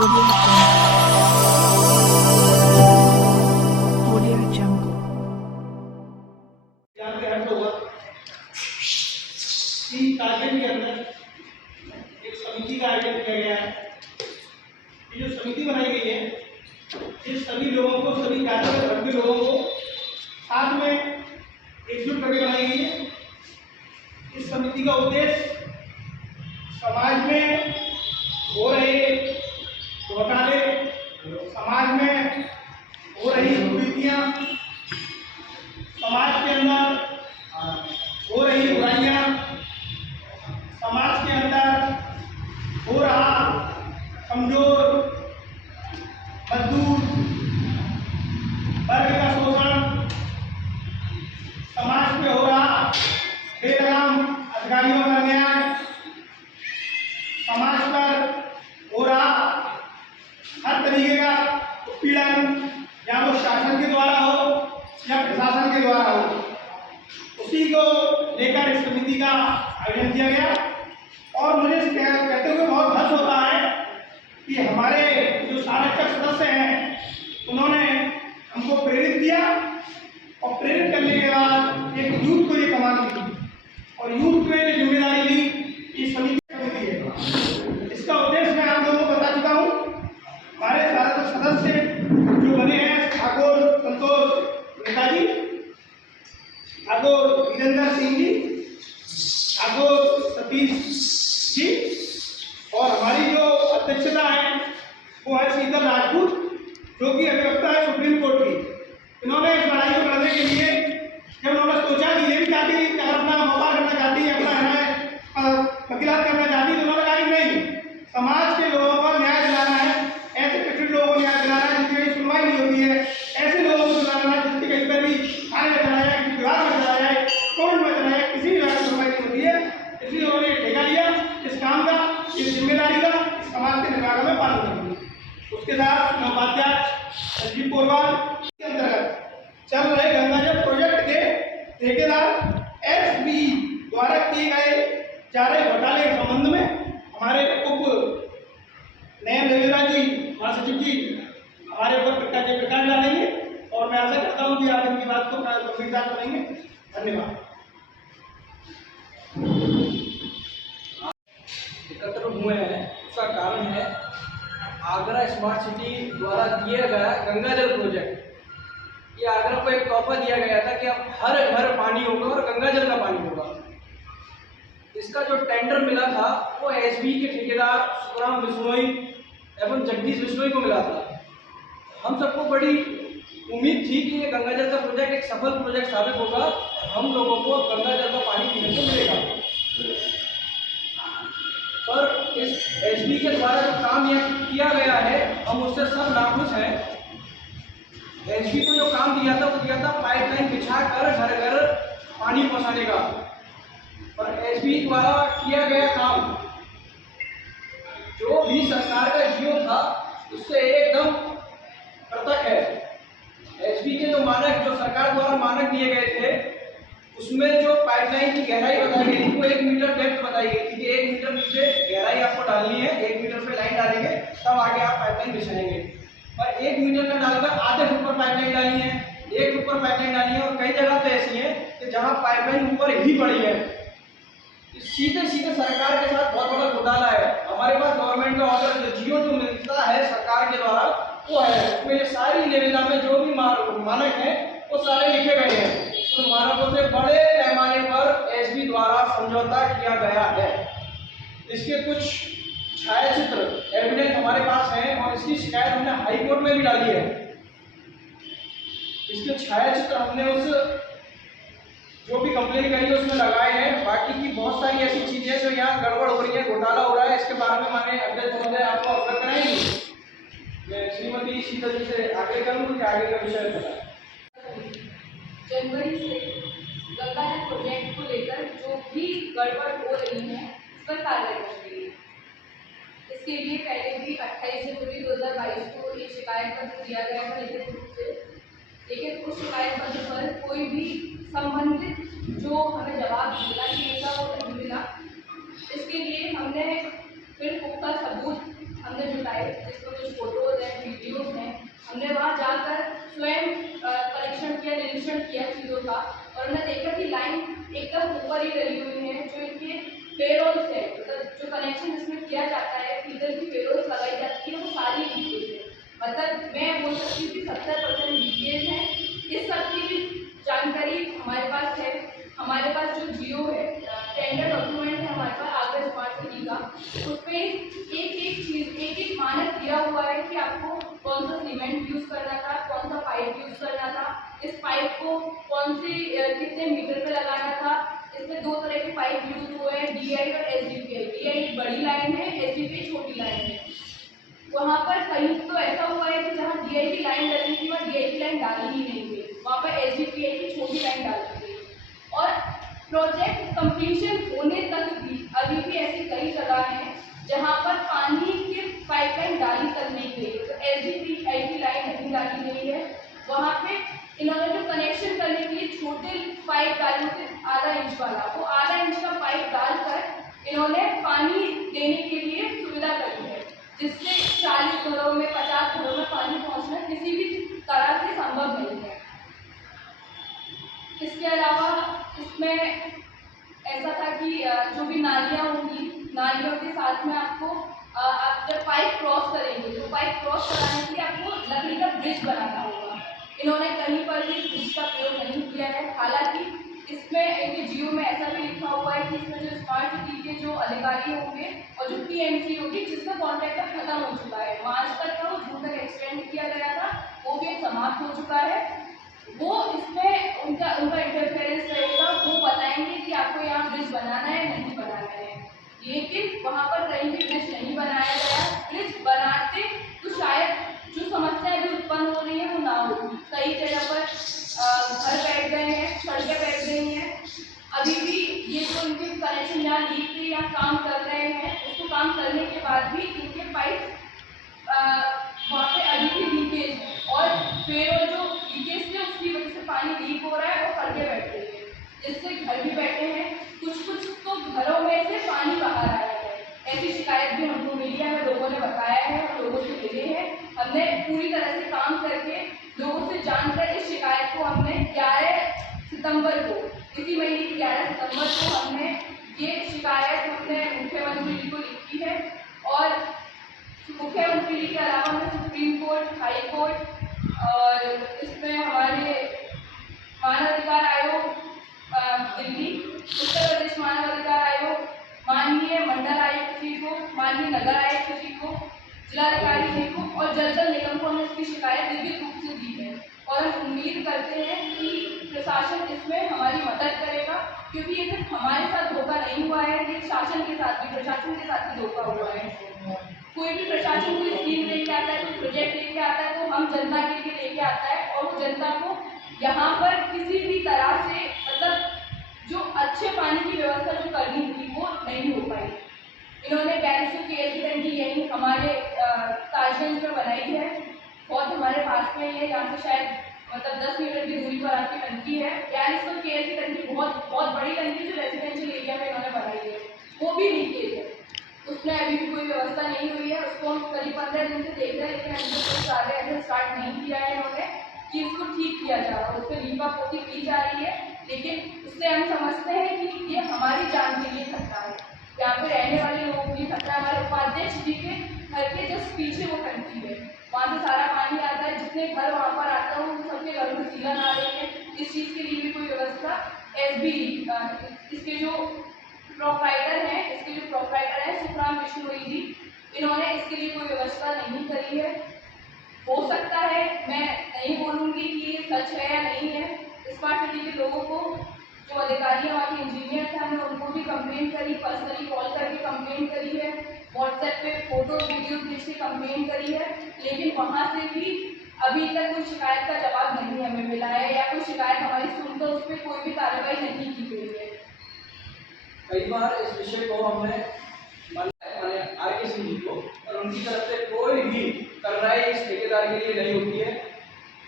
तीन टारगेट के अंदर एक समिति का आयोजन किया गया है। ये जो समिति बनाई गई है, ये सभी लोगों को, सभी जातिगत वर्ग के लोगों को साथ में एकजुट करके बनाई गई है। इस समिति का उद्देश्य समाज में हो रहे घोटाले, समाज में हो रही कुरीतियां, समाज के अंदर हो रही बुराइयां, समाज के अंदर हो रहा कमजोर, मजदूर वर्ग का शोषण, समाज में हो रहा बेलगाम अधिकारियों का अन्याय, समाज पर हो रहा हर तरीके का उत्पीड़न, या वो शासन के द्वारा हो या प्रशासन के द्वारा हो, उसी को लेकर इस समिति का आयोजन किया गया। और मुझे कहते हुए बहुत हर्ष होता है कि हमारे जो संरक्षक सदस्य हैं, उन्होंने हमको प्रेरित किया और प्रेरित करने के बाद एक यूथ को ये कमान दी और यूथ में जिम्मेदारी ली कि समिति है। इसका उद्देश्य मैं आप लोगों को बता चुका हूँ। हमारे संरक्षक सदस्य जो बने हैं, ठाकुर संतोष नेताजी, ठाकुर वीरेंद्र सिंह जी, ठाकुर सतीश जी, और हमारी जो अध्यक्षता है वो है शीतल राजपूत, जो कि अधिवक्ता है सुप्रीम कोर्ट की। इन्होंने इस लड़ाई को लड़ने के लिए जब उन्होंने सोचा कि ये भी चाहती है, अगर अपना व्यापार करना चाहती है, अपना वकीलात करना चाहती है, तो उन्होंने कहा कि नहीं, समाज के लोगों को न्याय दिलाना है, ऐसे पिछड़े लोगों को न्याय दिलाना है जिनकी कहीं सुनवाई नहीं होती है, ऐसे लोगों को दिलाना है जिसकी कहीं पर भी थाने में चला जाए, किसी विभाग में चला जाए, कोर्ट में चला जाए, किसी विभाग में सुनवाई नहीं होती है। इसलिए उन्होंने ठेका लिया इस काम का, इस जिम्मेदारी का, इस समाज के निर्माण में पालन करनी। उसके साथ नवोपाध्याय संजीव पोरवाल के अंतर्गत चल रहे गंगाजल प्रोजेक्ट के ठेकेदार एसबी द्वारा किए गए जा रहे घोटाले के संबंध में हमारे उप नयन देवीराज जी, महासचिव जी, हमारे ऊपर प्रकाश डालेंगे और मैं आशा करता हूँ कि आप इनकी बात को गंभीरता से लेंगे। धन्यवाद। एकत्र हुए हैं, उसका कारण है आगरा स्मार्ट सिटी द्वारा दिया गया गंगाजल प्रोजेक्ट। ये आगरा को एक तोहफा दिया गया था कि अब हर घर पानी होगा और गंगाजल का पानी होगा। इसका जो टेंडर मिला था वो एसबी के ठेकेदार सुखराम बिश्नोई एवं जगदीश बिश्नोई को मिला था। हम सबको बड़ी उम्मीद थी कि ये गंगाजल का प्रोजेक्ट एक सफल प्रोजेक्ट साबित होगा, हम लोगों को गंगाजल का पानी पीने को मिलेगा। पर इस एसबी के द्वारा जो काम यह किया गया है, हम उससे सब नाखुश हैं। एसबी को जो काम दिया था वो दिया था पाइपलाइन बिछाकर घर घर पानी पहुंचाने का, और एसबी द्वारा किया गया काम जो भी सरकार का जियो था उससे एकदम पृथक है। एसबी के जो मानक, जो सरकार द्वारा मानक दिए गए थे, उसमें जो पाइपलाइन की गहराई बताई गई थी वो 1 मीटर डेप्थ बताई गई थी कि 1 मीटर नीचे गहराई आपको डालनी है, 1 मीटर पे लाइन डालेंगे तब आगे आप पाइपलाइन बिछाएंगे। और 1 मीटर में डालकर आधे फुट पर पाइपलाइन डाली है, 1 फुट पर पाइपलाइन डाली है, और कई जगह तो ऐसी है कि जहाँ पाइपलाइन ऊपर ही पड़ी है। सीधे सीधे सरकार के साथ बहुत बड़ा घोटाला है। हमारे पास गवर्नमेंट का ऑर्डर जियो जो मिलता है सरकार के द्वारा वो है, उसमें ये सारी निविदा में जो भी मानक हैं वो सारे लिखे गए हैं। तो मानकों से बड़े पैमाने पर एसबी द्वारा समझौता किया गया है। इसके कुछ छायाचित्र एविडेंस हमारे पास हैं और इसकी शिकायत हमने हाई कोर्ट में भी डाली है। इसके छायाचित्र हमने उस जो भी कंप्लेन करी है उसमें लगाए हैं। बाकी की बहुत सारी ऐसी चीजें जो यहाँ गड़बड़ हो रही है, घोटाला हो रहा है, इसके बारे में मैंने अध्यक्ष महोदय आपको अवगत कराएंगे। मैं श्रीमती शीतल जी से आगे करूँगी कि आगे का विषय बताएं। जनवरी से गंगाजल प्रोजेक्ट को लेकर जो भी गड़बड़ हो रही है उस पर कार्रवाई कर रही है। इसके लिए पहले भी 28 जनवरी 2022 को एक शिकायत पत्र दिया गया था लिखित रूप से, लेकिन उस शिकायत पत्र पर कोई भी संबंधित जो हमें जवाब मिलना चाहिए था वो नहीं मिला। इसके लिए हमने फिर पुख्ता सबूत हमने जुटाए है, जिसमें कुछ फोटोज हैं, वीडियोज हैं। हमने वहाँ जाकर स्वयं परीक्षण किया, निरीक्षण किया चीज़ों का, और हमने देखा कि लाइन एकदम ऊपर ही डली हुई है। जो इनके फेरोल्स है, मतलब जो कनेक्शन इसमें किया जाता है, फीडर की फेरोल्स लगाई जाती है, वो सारी लीकेज है। मतलब मैं बोल सकती हूँ कि 70% लीकेज है। इस सब की भी जानकारी हमारे पास है। हमारे पास जो जियो है, टेंडर डॉक्यूमेंट है हमारे पास आगरा स्मार्ट सिटी का, उसमें एक चीज़, एक मानक दिया हुआ है कि आपको कौन सा सीमेंट यूज़ करना था, कौन सा पाइप यूज़ करना था, इस पाइप को कौन सी कितने मीटर पे लगाना था। इसमें 2 तरह के पाइप यूज हुए हैं, DI और SDPI। DI बड़ी लाइन है, SDPI छोटी लाइन है। वहाँ पर कहीं तो ऐसा हुआ है कि जहाँ DI की लाइन डली थी, वहाँ DI की लाइन डाली ही नहीं गई, वहाँ पर SDPI की छोटी लाइन डाली गई। और प्रोजेक्ट कंप्लीशन होने तक भी अभी भी ऐसी कई जगह हैं जहाँ पर पानी की पाइपलाइन डाली तक नहीं गई, तो SDPI की लाइन नहीं डाली गई है। वहाँ पे इन्होंने जो कनेक्शन करने के लिए छोटे पाइप डाले थे, आधा इंच वाला, वो आधा इंच का पाइप डालकर इन्होंने पानी देने के लिए सुविधा करी है, जिससे 40 घरों में, 50 घरों में पानी पहुँचना किसी भी तरह से संभव नहीं है। इसके अलावा इसमें ऐसा था कि जो भी नालियाँ होंगी, नालियों के साथ में आपको आप जब पाइप क्रॉस करेंगे, तो पाइप क्रॉस कराने के लिए आपको लकड़ी का ब्रिज बनाना होगा। इन्होंने कहीं पर भी ब्रिज का प्रयोग नहीं किया है। हालांकि इसमें इनके जियो में ऐसा भी लिखा हुआ है कि इसमें जो स्मार्ट सिटी के जो अधिकारी होंगे और जो PMC होगी, जिसका कॉन्ट्रैक्ट खत्म हो चुका है, मार्च तक था, वो जून तक एक्सटेंड किया गया था, वो भी समाप्त हो चुका है। वो इसमें उनका इंटरफेरेंस रहेगा, वो बताएंगे कि आपको यहाँ ब्रिज बनाना है, नहीं बनाना है। लेकिन वहाँ पर कहीं भी ब्रिज नहीं बनाया गया। ब्रिज बनाते तो शायद जो समस्या अभी उत्पन्न हो रही है वो ना होगी। कई जगह पर घर बैठ गए हैं, सड़कें बैठ गई हैं। अभी भी ये जो इनके कनेक्शन यहाँ लीक के यहाँ काम कर रहे हैं, उसको काम करने के बाद भी इनके पाइप वहाँ पे अभी भी लीकेज है, और फेरोल जो लीकेज थे उसकी वजह से पानी लीक हो रहा है और सड़कें बैठ रही है, जिससे घर भी बैठे हैं। कुछ तो घरों में से पानी बाहर आ रहा है। ऐसी शिकायत भी हमको मिली है, हमें लोगों ने बताया है, हम लोगों से मिले हैं। हमने पूरी तरह से काम करके लोगों से जानकर इस शिकायत को हमने 11 सितंबर को, इसी महीने की 11 सितंबर को हमने ये शिकायत अपने मुख्यमंत्री जी को लिखी है। और मुख्यमंत्री जी के अलावा हमने सुप्रीम कोर्ट, हाई कोर्ट और इसमें हमारे मानवाधिकार आयोग दिल्ली, उत्तर प्रदेश मानवाधिकार आयोग, माननीय मंडल आयुक्त जी को, माननीय नगर आयुक्त जी को, जिलाधिकारी जी को और जल निगम को हमने इसकी शिकायत लिखित रूप से दी है। और हम उम्मीद करते हैं कि प्रशासन इसमें हमारी मदद करेगा, क्योंकि ये सिर्फ हमारे साथ धोखा नहीं हुआ है, ये शासन के साथ भी, प्रशासन के साथ भी धोखा हुआ है। कोई भी प्रशासन कोई स्कीम लेके आता है, कोई प्रोजेक्ट लेके आता है, तो हम जनता के लिए लेके आता है, और वो जनता को यहाँ पर किसी भी तरह से, मतलब जो अच्छे पानी की व्यवस्था जो करनी थी वो नहीं हो पाई। इन्होंने 4200 KL की टंकी यहीं हमारे ताजगंज में बनाई है, बहुत हमारे पास में है, यहाँ से शायद मतलब 10 मीटर की दूरी पर आपकी टंकी है। 4200 KL की टंकी बहुत बड़ी टंकी जो रेजिडेंशियल एरिया में इन्होंने बनाई है, वो भी लीकेज है, उसमें अभी भी कोई व्यवस्था नहीं हुई है। उसको हम करीब 15 दिन से देख रहे हैं, लेकिन अभी कोई कार्य ऐसे स्टार्ट नहीं किया है इन्होंने कि इसको ठीक किया जा रहा है। उस पर लीपा पोती की जा रही है, लेकिन उससे हम समझते हैं कि ये हमारी जान के लिए खतरा है, यहाँ पे रहने वाले लोगों के लिए खतरा है। हमारे उपाध्यक्ष जी के घर के जस्ट पीछे वो टंकी है, वहाँ से सारा पानी आता है, जितने घर वहाँ पर आता है उन सबके घरों में सीलन आ रही है। इस चीज़ के लिए भी कोई व्यवस्था इसके जो प्रोप्राइटर है सुखराम बिश्नोई जी, इन्होंने इसके लिए कोई व्यवस्था नहीं करी है। हो सकता है, मैं नहीं बोलूँगी कि ये सच है या नहीं है। स्मार्ट सिटी के लोगों को, जो अधिकारी हैं, वहाँ के इंजीनियर थे, हमने उनको भी कंप्लेन करी, पर्सनली कॉल करके कंप्लेन करी है, व्हाट्सएप पे फोटो वीडियो भेज के कंप्लेन करी है, लेकिन वहाँ से भी अभी तक कोई शिकायत का जवाब नहीं हमें मिला है, या कोई शिकायत हमारी सुनकर उस पर कोई भी कार्रवाई नहीं की गई है। कई बार इस विषय को हमने RK सिंह जी को, और उनकी तरफ से कोई भी कार्रवाई इस ठेकेदार के लिए नहीं होती है।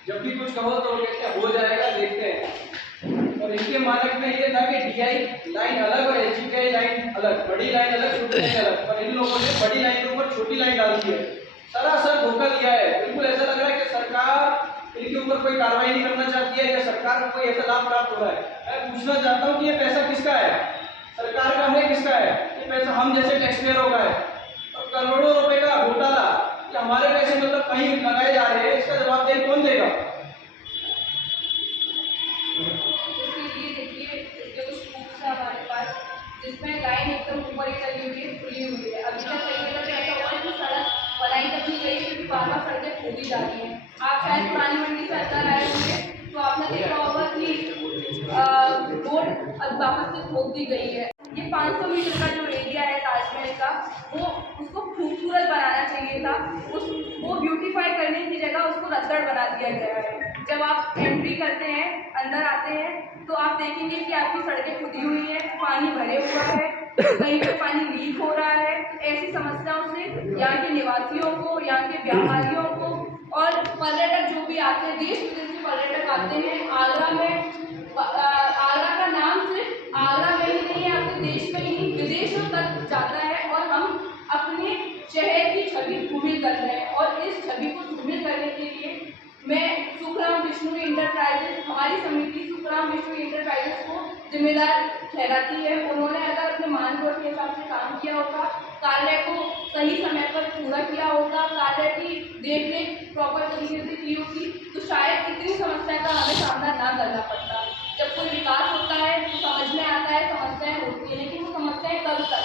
जब भी कुछ कहो तो वो कहते हैं हो जाएगा, देखते हैं। और इनके मानक में ये था कि DI लाइन अलग और SDPI लाइन अलग, बड़ी लाइन अलग, छोटी लाइन अलग, पर इन लोगों ने बड़ी लाइन के ऊपर छोटी लाइन डाल दी है। सरासर धोखा दिया है। बिल्कुल ऐसा लग रहा है कि सरकार इनके ऊपर कोई कार्रवाई नहीं करना चाहती है या सरकार को कोई ऐसा लाभ प्राप्त हो रहा है। मैं पूछना चाहता हूँ कि ये पैसा किसका है, सरकार का है किसका है? ये पैसा हम जैसे टैक्स पेयरों का है। और करोड़ों रुपए का घोटाला कि हमारे पैसे मतलब कहीं लगाए जा रहे हैं, इसका जवाबदेही कौन देगा? इसके लिए देखिए जो स्कूल्स है हमारे पास, जिसमें लाइन एकदम ऊपर ही चली हुई है, खुली हुई है। अभी तक कई जगह पे ऐसा हुआ है कि सड़क बनाई तक नहीं गई क्योंकि बार-बार सड़कें खोदी जा रही हैं। आप शायद पुरानी मंडी से अंदर आए होंगे तो आपने देखा होगा कि रोड अब वापस से खोद दी गई है। ये 500 मीटर का जो एरिया है ताजमहल का, वो उसको खूबसूरत बनाना चाहिए था। वो ब्यूटीफाई करने की जगह उसको रद्दड़ बना दिया गया है। जब आप एंट्री करते हैं, अंदर आते हैं, तो आप देखेंगे कि आपकी सड़कें खुदी हुई हैं, पानी भरे हुआ है, कहीं पे पानी लीक हो रहा है। ऐसी समस्याओं से यहाँ के निवासियों को, यहाँ के व्यापारियों को और पर्यटक जो भी आते हैं, देश विदेश के पर्यटक आते हैं आगरा में। आगरा का नाम सिर्फ आगरा में ही नहीं है, आपके देश में ही विदेशों तक जाता है और हम अपने शहर की छवि धूमिल कर रहे हैं। और इस छवि को धूमिल करने के लिए मैं सुखराम विष्णु इंटरप्राइजेस, हमारी समिति सुखराम विष्णु इंटरप्राइजेस को जिम्मेदार ठहराती है। उन्होंने अगर अपने मानकों के हिसाब से काम किया होगा, कार्य को सही समय पर पूरा किया होगा, कार्य की देखरेख प्रॉपर तरीके से की होगी, तो शायद इतनी समस्या का हमें सामना ना करना पड़ता। जब कोई विकास होता है तो समझ में आता है, समस्याएं होती है, लेकिन वो समस्याएं कब तक?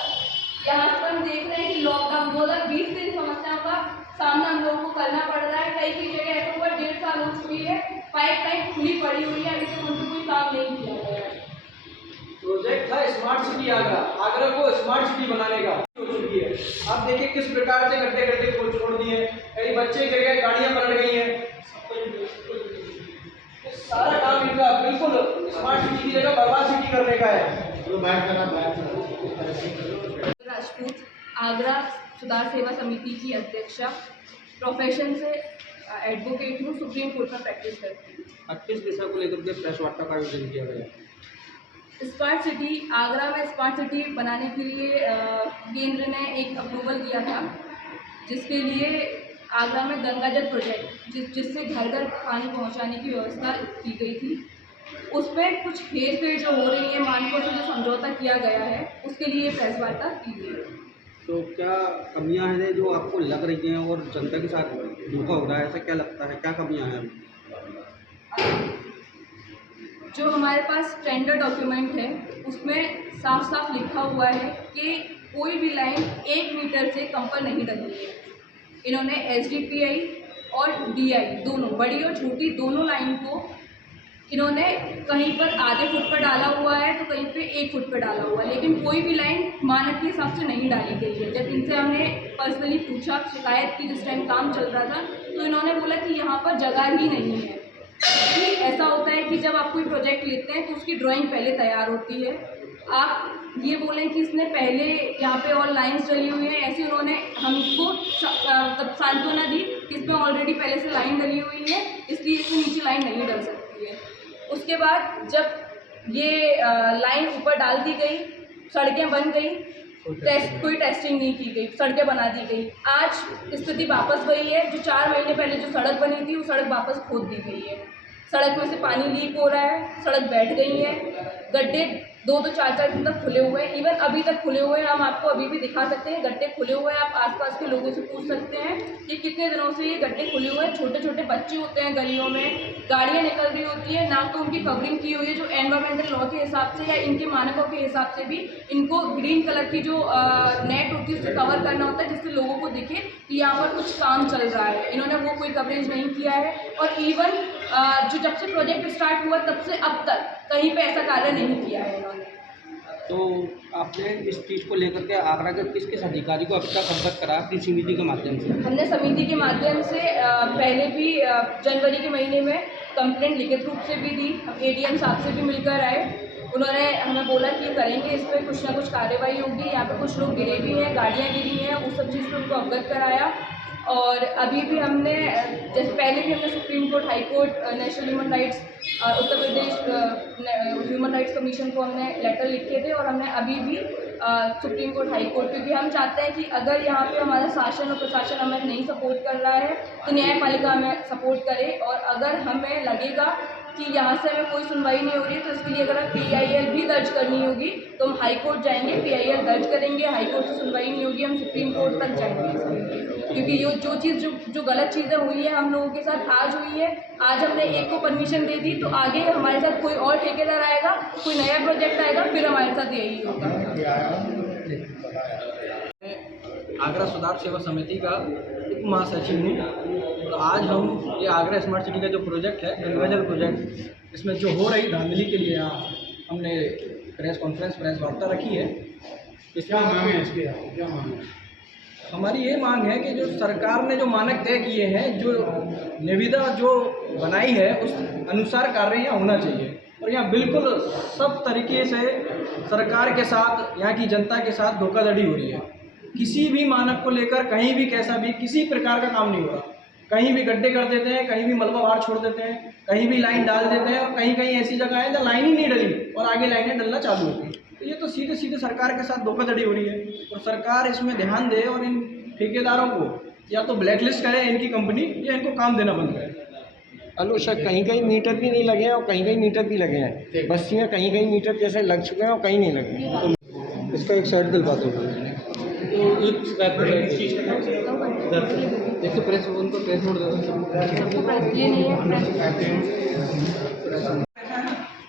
यहाँ पर हम देख रहे हैं कि लॉकडाउन 2020 से इन समस्याओं का सामना हम लोगों को करना पड़ रहा है। कई जगह ऐसा हुआ 1.5 साल हो चुकी है, पाइपलाइन खुली पड़ी हुई है, अभी तक उन पर कोई काम नहीं किया गया है। प्रोजेक्ट था स्मार्ट सिटी आगरा, आगरा को स्मार्ट सिटी बनाने का हो चुकी है। आप देखिए किस प्रकार से गड्ढे गड्ढे खोद छोड़ दिए, कई बच्चे गिर गए, गाड़ियां पलट गई हैं। सारा काम इनका बिल्कुल स्मार्ट सिटी की जगह बर्बाद सिटी करने का है। राजपूत, आगरा सुधार सेवा समिति की अध्यक्षा, प्रोफेशन से एडवोकेट हूँ, सुप्रीम कोर्ट में प्रैक्टिस करती हूँ। आज किस विषय को लेकर के प्रेस वार्ता का आयोजन किया गया? स्मार्ट सिटी, आगरा में स्मार्ट सिटी बनाने के लिए केंद्र ने एक अप्रूवल दिया था, जिसके लिए आगरा में गंगा जल प्रोजेक्ट जिससे घर घर पानी पहुंचाने की व्यवस्था की गई थी, उसमें कुछ हेर फेर जो हो रही है, मानकों से जो समझौता किया गया है, उसके लिए प्रेस वार्ता की गई है। तो क्या कमियां हैं जो आपको लग रही हैं और जनता के साथ धोखा हो रहा है, ऐसा क्या लगता है, क्या कमियां हैं? जो हमारे पास टेंडर डॉक्यूमेंट है उसमें साफ साफ लिखा हुआ है कि कोई भी लाइन 1 मीटर से कम पर नहीं डली है। इन्होंने SDPI और DI दोनों, बड़ी और छोटी दोनों लाइन को इन्होंने कहीं पर आधे फुट पर डाला हुआ है तो कहीं पे 1 फुट पर डाला हुआ है, लेकिन कोई भी लाइन मानक के हिसाब से नहीं डाली गई है। जब इनसे हमने पर्सनली पूछा, शिकायत की जिस टाइम काम चल रहा था, तो इन्होंने बोला कि यहाँ पर जगह ही नहीं है। कि ऐसा होता है कि जब आप कोई प्रोजेक्ट लेते हैं तो उसकी ड्राइंग पहले तैयार होती है। आप ये बोलें कि इसने पहले यहाँ पे और लाइंस डली हुई हैं, ऐसे उन्होंने हमको तब सांत्वना दी कि इसमें ऑलरेडी पहले से लाइन डली हुई है, इसलिए इसमें नीचे लाइन नहीं डल सकती है। उसके बाद जब ये लाइन ऊपर डाल दी गई, सड़कें बन गई, कोई टेस्टिंग नहीं की गई, सड़कें बना दी गई। आज स्थिति वापस वही है, जो 4 महीने पहले जो सड़क बनी थी वो सड़क वापस खोद दी गई है। सड़क में से पानी लीक हो रहा है, सड़क बैठ गई है, गड्ढे 2-2, 4-4 दिन तक खुले हुए हैं, इवन अभी तक खुले हुए हैं। हम आपको अभी भी दिखा सकते हैं, गड्ढे खुले हुए हैं। आप आसपास के लोगों से पूछ सकते हैं कि कितने दिनों से ये गड्ढे खुले हुए हैं। छोटे छोटे बच्चे होते हैं गलियों में, गाड़ियाँ निकल रही होती है, ना तो उनकी कवरिंग की हुई है जो एनवायरमेंटल लॉ के हिसाब से या इनके मानकों के हिसाब से भी इनको ग्रीन कलर की जो नेट होती है उससे कवर करना होता है, जिससे लोगों को दिखे कि यहाँ पर कुछ काम चल रहा है। इन्होंने वो कोई कवरेज नहीं किया है और इवन जो जब से प्रोजेक्ट स्टार्ट हुआ तब से अब तक कहीं पे ऐसा कार्य नहीं किया है इन्होंने। तो आपने इस चीज़ को लेकर के आगरा के किस किस अधिकारी को अब तक अवगत करा अपनी समिति के माध्यम से? हमने समिति के माध्यम से पहले भी जनवरी के महीने में कंप्लेंट लिखित रूप से भी दी, ADM साहब से भी मिलकर आए। उन्होंने हमें बोला कि करेंगे, इस पर कुछ ना कुछ कार्रवाई होगी। यहाँ पे कुछ लोग गिरे भी हैं, गाड़ियाँ गिरी हैं, उस सब चीज़ से उनको अवगत कराया। और अभी भी हमने, जैसे पहले भी हमने supreme court, high court, national human rights, Uttar Pradesh human rights commission को हमने लेटर लिखे थे और हमने अभी भी सुप्रीम कोर्ट, हाई कोर्ट, क्योंकि हम चाहते हैं कि अगर यहाँ पे हमारा शासन और प्रशासन हमें नहीं सपोर्ट कर रहा है तो न्यायपालिका हमें सपोर्ट करे। और अगर हमें लगेगा कि यहाँ से हमें कोई सुनवाई नहीं हो रही तो इसके लिए अगर हमें PIL भी दर्ज करनी होगी तो हम हाई कोर्ट जाएंगे, PIL दर्ज करेंगे, हाई कोर्ट से सुनवाई नहीं होगी, हम सुप्रीम कोर्ट तक जाएंगे इसके लिए। क्योंकि जो चीज़ जो गलत चीज़ें हुई है हम लोगों के साथ आज हुई है, आज हमने एक को परमिशन दे दी तो आगे हमारे साथ कोई और ठेकेदार आएगा, कोई नया प्रोजेक्ट आएगा, फिर हमारे साथ यही होगा। आगरा सुधार सेवा समिति का उप महासचिव हूँ। तो आज हम ये आगरा स्मार्ट सिटी का जो प्रोजेक्ट है, गंगाजल प्रोजेक्ट, इसमें जो हो रही धांधली के लिए यहाँ हमने प्रेस कॉन्फ्रेंस, प्रेस वार्ता रखी है। क्या मांग है इसके, क्या मांग है? हमारी ये मांग है कि जो सरकार ने जो मानक तय किए हैं, जो निविदा जो बनाई है, उस अनुसार कार्य यहाँ होना चाहिए। और यहाँ बिल्कुल सब तरीके से सरकार के साथ, यहाँ की जनता के साथ धोखाधड़ी हो रही है। किसी भी मानक को लेकर कहीं भी कैसा भी किसी प्रकार का काम नहीं हो रहा। कहीं भी गड्ढे कर देते हैं, कहीं भी मलबा बाहर छोड़ देते हैं, कहीं भी लाइन डाल देते हैं, और कहीं कहीं ऐसी जगह है जहाँ लाइन ही नहीं डली और आगे लाइनें डलना चालू होती है। तो ये तो सीधे सीधे सरकार के साथ धोखाधड़ी हो रही है। और सरकार इसमें ध्यान दे और इन ठेकेदारों को या तो ब्लैकलिस्ट करे इनकी कंपनी, या इनको काम देना बंद करे। हेलो सर, कहीं कहीं मीटर भी नहीं लगे हैं और कहीं कहीं मीटर भी लगे हैं। बस्ती में कहीं कहीं मीटर जैसे लग चुके हैं और कहीं नहीं लगे। तो इसका एक साइड दिलवा दो। एक तो प्रेस, उनको प्रेस नोट दे दो। ये नहीं है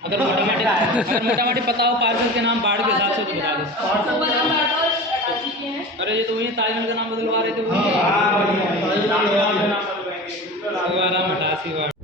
अगर मोटा-मोटी पता हो पार्सल के नाम बाढ़ के हिसाब से बता दो। अरे ये तो वही ताजमहल का नाम बदलवा रहे थे, वही दोबारा मटासी बाढ़।